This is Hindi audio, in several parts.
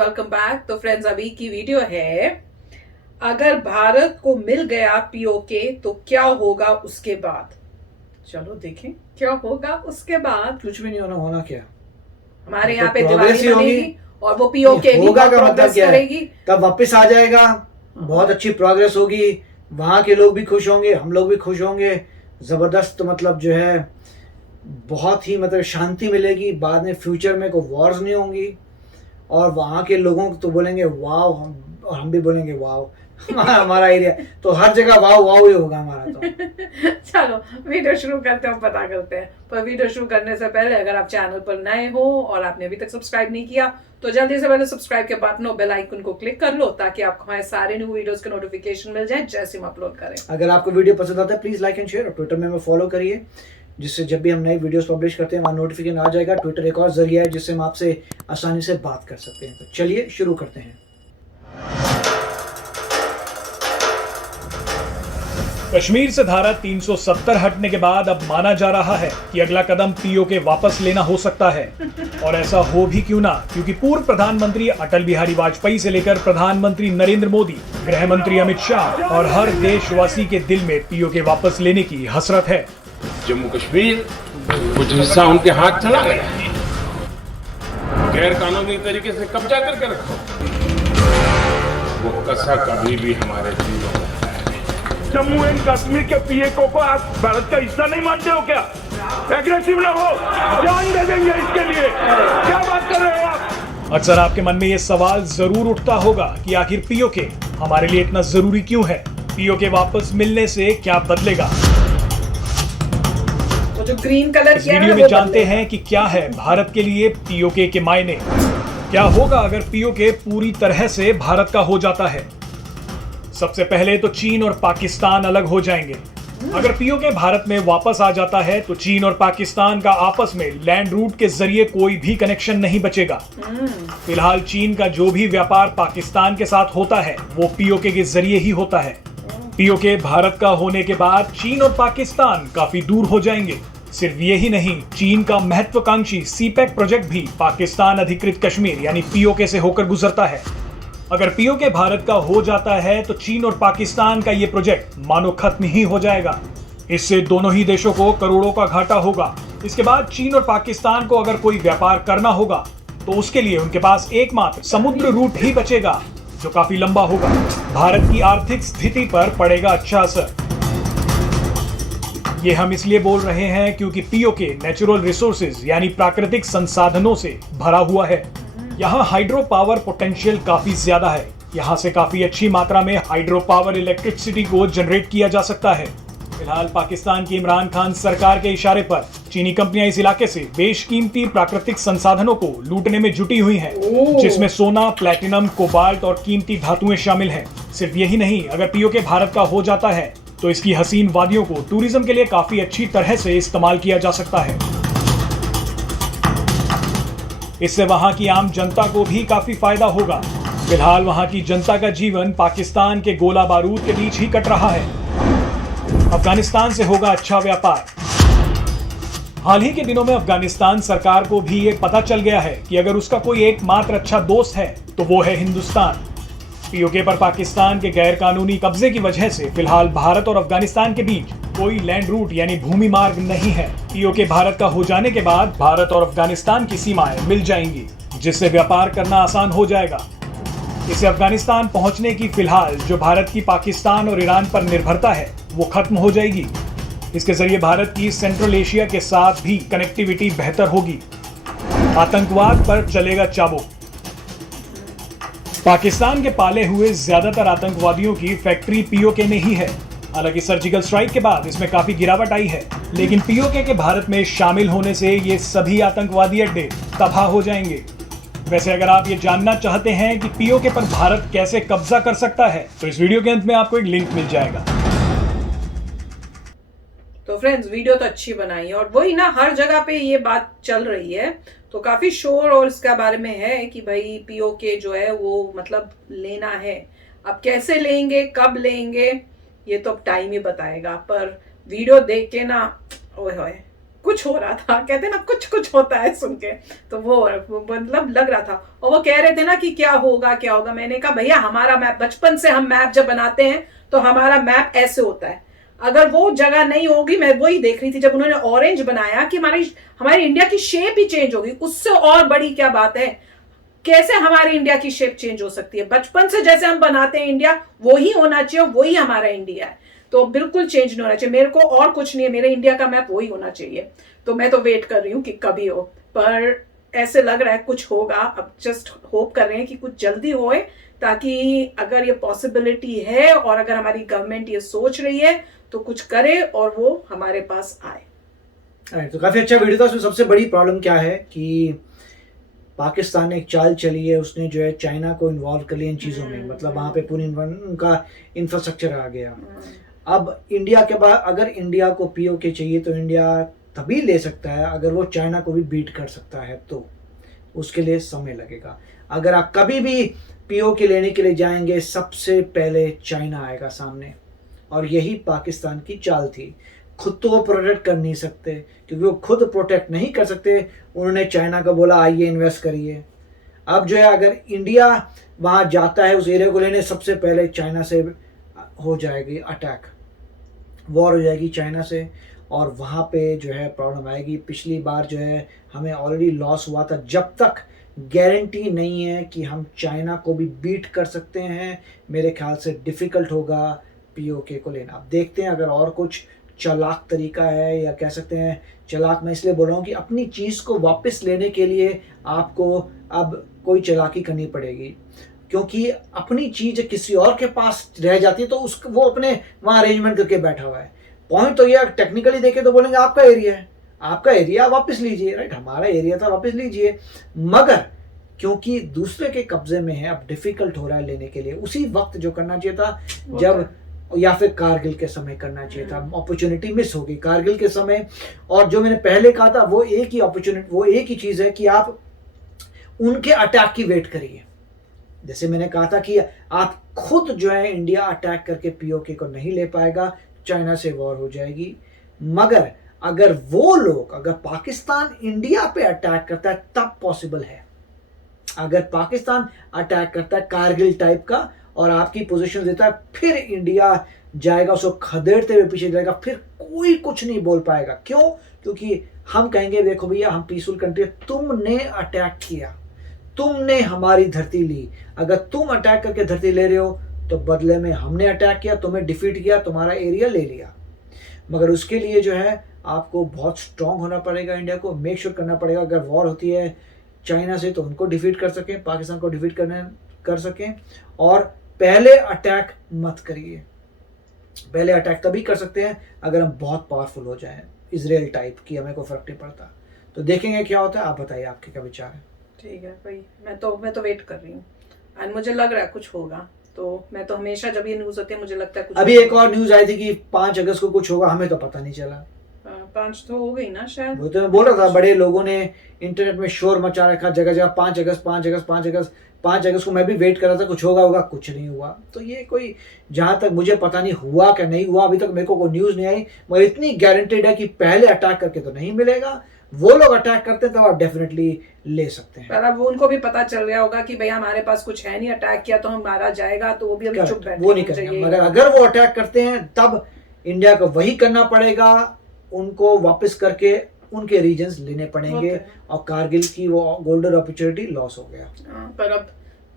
Welcome back. तो फ्रेंड्स, अभी की वीडियो है, अगर भारत को मिल गया पीओके तो क्या होगा उसके बाद। चलो देखें क्या होगा उसके बाद। कुछ भी नहीं होना। होना क्या, हमारे मतलब यहाँ पे प्रोग्रेस दिवाली ही होगी। मनेगी और वो पीओके भी होगा बहुत का मतलब प्रोग्रेस क्या है, करेगी। तब वापस आ जाएगा, बहुत अच्छी प्रोग्रेस होगी, वहाँ के लोग भी खुश होंगे, हम लोग भी खुश होंगे, जबरदस्त मतलब जो है बहुत ही मतलब शांति मिलेगी। बाद में फ्यूचर में कोई वॉर्स नहीं होंगी और वहाँ के लोगों को तो बोलेंगे वाव, हम भी बोलेंगे वाव। हमारा एरिया तो हर जगह वाव वाव ही होगा हमारा तो। चलो वीडियो शुरू करते हैं, पता करते हैं। पर वीडियो शुरू करने से पहले अगर आप चैनल पर नए हो और आपने अभी तक सब्सक्राइब नहीं किया तो जल्दी से पहले सब्सक्राइब के बटन और बेल आइकन को क्लिक कर लो ताकि आपको हमारे सारे न्यू वीडियोस के नोटिफिकेशन मिल जाए जैसे हम अपलोड करें। अगर आपको वीडियो पसंद आता है प्लीज लाइक एंड शेयर और ट्विटर में हमें फॉलो करिए, जिससे जब भी हम नई वीडियोस पब्लिश करते हैं वहाँ नोटिफिकेशन आ जाएगा। ट्विटर एक और जरिया है जिससे हम आपसे आसानी से बात कर सकते हैं। तो चलिए शुरू करते हैं। कश्मीर से धारा 370 हटने के बाद अब माना जा रहा है कि अगला कदम पीओके वापस लेना हो सकता है। और ऐसा हो भी क्यों ना, क्योंकि पूर्व प्रधानमंत्री अटल बिहारी वाजपेयी से लेकर प्रधानमंत्री नरेंद्र मोदी, गृह मंत्री अमित शाह और हर देशवासी के दिल में पीओके वापस लेने की हसरत है। जम्मू कश्मीर कुछ हिस्सा उनके हाथ चला गया है, गैर कानूनी तरीके से कब्जा करके रखो, वो कसा कभी भी हमारे दिलों में। जम्मू एंड कश्मीर के पीएको को आप भारत का हिस्सा नहीं मानते हो क्या? एग्रेसिव ना हो, जान दे देंगे इसके लिए। क्या बात कर रहे हो आप? अक्सर आपके मन में ये सवाल जरूर उठता होगा कि आखिर पीओके हमारे लिए इतना जरूरी क्यों है? पीओके वापस मिलने से क्या बदलेगा? तो जो ग्रीन कलर इस वीडियो में जानते हैं कि क्या है भारत के लिए पीओके के मायने। क्या होगा अगर पीओके पूरी तरह से भारत का हो जाता है? सबसे पहले तो चीन और पाकिस्तान अलग हो जाएंगे। अगर पीओके भारत में वापस आ जाता है तो चीन और पाकिस्तान का आपस में लैंड रूट के जरिए कोई भी कनेक्शन नहीं बचेगा। फिलहाल चीन का जो भी व्यापार पाकिस्तान के साथ होता है वो पीओके के जरिए ही होता है। पीओके भारत का होने के बाद चीन और पाकिस्तान काफी दूर हो जाएंगे। सिर्फ यही नहीं, चीन का महत्वाकांक्षी सीपेक प्रोजेक्ट भी पाकिस्तान अधिकृत कश्मीर यानी पीओके से होकर गुजरता है। अगर पीओके भारत का हो जाता है तो चीन और पाकिस्तान का ये प्रोजेक्ट मानो खत्म ही हो जाएगा। इससे दोनों ही देशों को करोड़ों का घाटा होगा। इसके बाद चीन और पाकिस्तान को अगर कोई व्यापार करना होगा तो उसके लिए उनके पास एकमात्र समुद्र रूट ही बचेगा, जो काफी लंबा होगा। भारत की आर्थिक स्थिति पर पड़ेगा अच्छा असर। ये हम इसलिए बोल रहे हैं क्योंकि पीओके नेचुरल रिसोर्सेज यानी प्राकृतिक संसाधनों से भरा हुआ है। यहाँ हाइड्रो पावर पोटेंशियल काफी ज्यादा है। यहाँ से काफी अच्छी मात्रा में हाइड्रो पावर इलेक्ट्रिसिटी को जनरेट किया जा सकता है। फिलहाल पाकिस्तान की इमरान खान सरकार के इशारे पर चीनी कंपनियां इस इलाके से बेशकीमती प्राकृतिक संसाधनों को लूटने में जुटी हुई हैं, जिसमें सोना, प्लैटिनम, कोबाल्ट और कीमती धातुएं शामिल हैं। सिर्फ यही नहीं, अगर पीओके भारत का हो जाता है तो इसकी हसीन वादियों को टूरिज्म के लिए काफी अच्छी तरह से इस्तेमाल किया जा सकता है। इससे वहां की आम जनता को भी काफी फायदा होगा। फिलहाल वहां की जनता का जीवन पाकिस्तान के गोला बारूद के बीच ही कट रहा है। अफगानिस्तान से होगा अच्छा व्यापार। हाल ही के दिनों में अफगानिस्तान सरकार को भी ये पता चल गया है कि अगर उसका कोई एकमात्र अच्छा दोस्त है तो वो है हिंदुस्तान। पीओके पर पाकिस्तान के गैर कानूनी कब्जे की वजह से फिलहाल भारत और अफगानिस्तान के बीच कोई लैंड रूट यानी भूमि मार्ग नहीं है। पीओके भारत का हो जाने के बाद भारत और अफगानिस्तान की सीमाएं मिल जाएंगी, जिससे व्यापार करना आसान हो जाएगा। इसे अफगानिस्तान पहुंचने की फिलहाल जो भारत की पाकिस्तान और ईरान पर निर्भरता है वो खत्म हो जाएगी। इसके जरिए भारत की सेंट्रल एशिया के साथ भी कनेक्टिविटी बेहतर होगी। आतंकवाद पर चलेगा चाबुक। पाकिस्तान के पाले हुए ज्यादातर आतंकवादियों की फैक्ट्री पीओके में ही है। हालांकि सर्जिकल स्ट्राइक के बाद इसमें काफी गिरावट आई है, लेकिन पीओके के भारत में शामिल होने से ये सभी आतंकवादी अड्डे तबाह हो जाएंगे। वैसे अगर आप ये जानना चाहते हैं कि पीओके पर भारत कैसे कब्जा कर सकता है तो इस वीडियो के अंत में आपको एक लिंक मिल जाएगा। तो फ्रेंड्स, वीडियो तो अच्छी बनाई है और वही ना, हर जगह पे ये बात चल रही है तो काफी शोर और इसका बारे में है कि भाई पीओके जो है वो मतलब लेना है। अब कैसे लेंगे, कब लेंगे, ये तो अब टाइम ही बताएगा। पर वीडियो देख के ना ओए होए कुछ हो रहा था, कहते हैं ना कुछ कुछ होता है सुन के, तो वो मतलब लग रहा था। और वो कह रहे थे ना कि क्या होगा क्या होगा, मैंने कहा भैया हमारा मैप, बचपन से हम मैप जब बनाते हैं तो हमारा मैप ऐसे होता है, अगर वो जगह नहीं होगी, मैं वही देख रही थी जब उन्होंने ऑरेंज बनाया कि हमारी इंडिया की शेप ही चेंज होगी, उससे और बड़ी क्या बात है, कैसे हमारी इंडिया की शेप चेंज हो सकती है, बचपन से जैसे हम बनाते हैं इंडिया वही होना चाहिए, वही हमारा इंडिया है, तो बिल्कुल चेंज नहीं होना चाहिए, मेरे को और कुछ नहीं है, मेरे इंडिया का मैप वही होना चाहिए। तो मैं तो वेट कर रही हूँ कि कभी हो, पर ऐसे लग रहा है कुछ होगा, अब जस्ट होप कर रहे हैं कि कुछ जल्दी होए, ताकि अगर ये पॉसिबिलिटी है और अगर हमारी गवर्नमेंट ये सोच रही है तो कुछ करे और वो हमारे पास आए। तो काफी अच्छा वीडियो था। उसमें सबसे बड़ी प्रॉब्लम क्या है कि पाकिस्तान ने एक चाल चली है, उसने जो है चाइना को इन्वॉल्व कर लिया इन चीज़ों में, मतलब वहाँ पे पूरी उनका इंफ्रास्ट्रक्चर आ गया। अब इंडिया के बाद अगर इंडिया को पीओके चाहिए तो इंडिया तभी ले सकता है अगर वो चाइना को भी बीट कर सकता है, तो उसके लिए समय लगेगा। अगर आप कभी भी पीओके लेने के लिए जाएंगे सबसे पहले चाइना आएगा सामने, और यही पाकिस्तान की चाल थी। खुद तो वो प्रोटेक्ट कर नहीं सकते, क्योंकि वो खुद प्रोटेक्ट नहीं कर सकते, उन्होंने चाइना को बोला आइए इन्वेस्ट करिए। अब जो है अगर इंडिया वहाँ जाता है उस एरिया को लेने, सबसे पहले चाइना से हो जाएगी अटैक, वॉर हो जाएगी चाइना से, और वहाँ पे जो है प्रॉब्लम आएगी। पिछली बार जो है हमें ऑलरेडी लॉस हुआ था। जब तक गारंटी नहीं है कि हम चाइना को भी बीट कर सकते हैं, मेरे ख्याल से डिफ़िकल्ट होगा पीओके को लेना। अब देखते हैं अगर और कुछ चालाक तरीका है, या कह सकते हैं चालाक मैं इसलिए बोल रहा हूँ कि अपनी चीज़ को वापस लेने के लिए आपको अब कोई चालाकी करनी पड़ेगी, क्योंकि अपनी चीज़ किसी और के पास रह जाती है तो वो अपने वहाँ अरेंजमेंट करके बैठा हुआ है। पॉइंट तो ये टेक्निकली देखे तो बोलेंगे आपका एरिया है, आपका एरिया वापस लीजिए, राइट, हमारा एरिया था वापस लीजिए, मगर क्योंकि दूसरे के कब्जे में है अब डिफ़िकल्ट हो रहा है लेने के लिए। उसी वक्त जो करना चाहिए था जब, या फिर कारगिल के समय करना चाहिए था, अपॉर्चुनिटी मिस होगी कारगिल के समय। और जो मैंने पहले कहा था वो एक ही अपॉर्चुनिटी, वो एक ही चीज़ है कि आप उनके अटैक की वेट करिए। जैसे मैंने कहा था कि आप खुद जो है इंडिया अटैक करके पीओके को नहीं ले पाएगा, चाइना से वॉर हो जाएगी। मगर अगर वो लोग, अगर पाकिस्तान इंडिया पे अटैक करता है तब पॉसिबल है। अगर पाकिस्तान अटैक करता है कारगिल टाइप का और आपकी पोजीशन देता है, फिर इंडिया जाएगा उसको खदेड़ते हुए पीछे जाएगा, फिर कोई कुछ नहीं बोल पाएगा। क्यों? क्योंकि हम कहेंगे देखो भैया हम पीसफुल कंट्री, तुमने अटैक किया, तुमने हमारी धरती ली, अगर तुम अटैक करके धरती ले रहे हो तो बदले में हमने अटैक किया, तुम्हें डिफीट किया, तुम्हारा एरिया ले लिया। मगर उसके लिए जो है आपको बहुत स्ट्रांग होना पड़ेगा, इंडिया को मेक श्योर करना पड़ेगा अगर वॉर होती है चाइना से तो उनको डिफीट कर सकें, पाकिस्तान को डिफीट कर सकें। और पहले अटैक मत करिए, पहले अटैक तभी कर सकते हैं अगर हम बहुत पावरफुल हो जाएं, इजराइल टाइप की, हमें कोई फर्क नहीं पड़ता। तो देखेंगे क्या होता है, आप बताइए आपके क्या विचार है। ठीक है भाई, मैं तो वेट कर रही हूँ और मुझे लग रहा है कुछ होगा। तो मैं तो हमेशा जब ये न्यूज होती है मुझे लगता है कुछ अभी एक और न्यूज आई थी कि 5 अगस्त को कुछ होगा, हमें तो पता नहीं चला। 5 तो हो गई ना शायद, वो तो मैं बोल रहा था, बड़े लोगों ने इंटरनेट में शोर मचा रखा जगह जगह, 5 अगस्त 5 अगस्त 5 अगस्त 5 अगस्त को मैं भी वेट कर रहा था कुछ होगा, कुछ नहीं हुआ। तो ये कोई, जहाँ तक मुझे पता नहीं हुआ क्या नहीं हुआ, अभी तक मेरे को कोई न्यूज़ नहीं आई, मगर इतनी गारंटेड है कि पहले अटैक करके तो नहीं मिलेगा, वो लोग अटैक करते हैं तो आप डेफिनेटली ले सकते हैं। पर अब उनको भी पता चल गया होगा कि भैया हमारे पास कुछ है नहीं, अटैक किया तो हम मारा जाएगा, तो वो भी अभी चुप बैठे, वो नहीं करेंगे। मगर अगर वो अटैक करते हैं तब इंडिया को वही करना पड़ेगा, उनको वापस करके उनके रीजन्स लेने पड़ेंगे, और कारगिल की वो गोल्डन अपॉर्चुनिटी लॉस हो गया। पर अब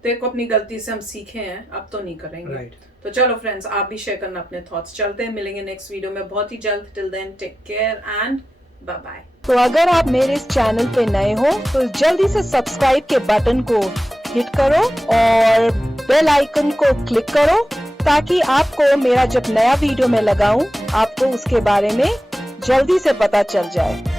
देखो अपनी गलती से हम सीखे हैं, अब तो नहीं करेंगे। राइट। तो चलो फ्रेंड्स, आप भी शेयर करना अपने थॉट्स। चलते हैं, मिलेंगे नेक्स्ट वीडियो में बहुत ही जल्द। Till then take care and bye bye. तो अगर आप मेरे इस चैनल पे नए हो तो जल्दी से सब्सक्राइब के बटन को हिट करो और बेल आइकन को क्लिक करो, ताकि आपको मेरा जब नया वीडियो मैं लगाऊं आपको उसके बारे में जल्दी से पता चल जाए।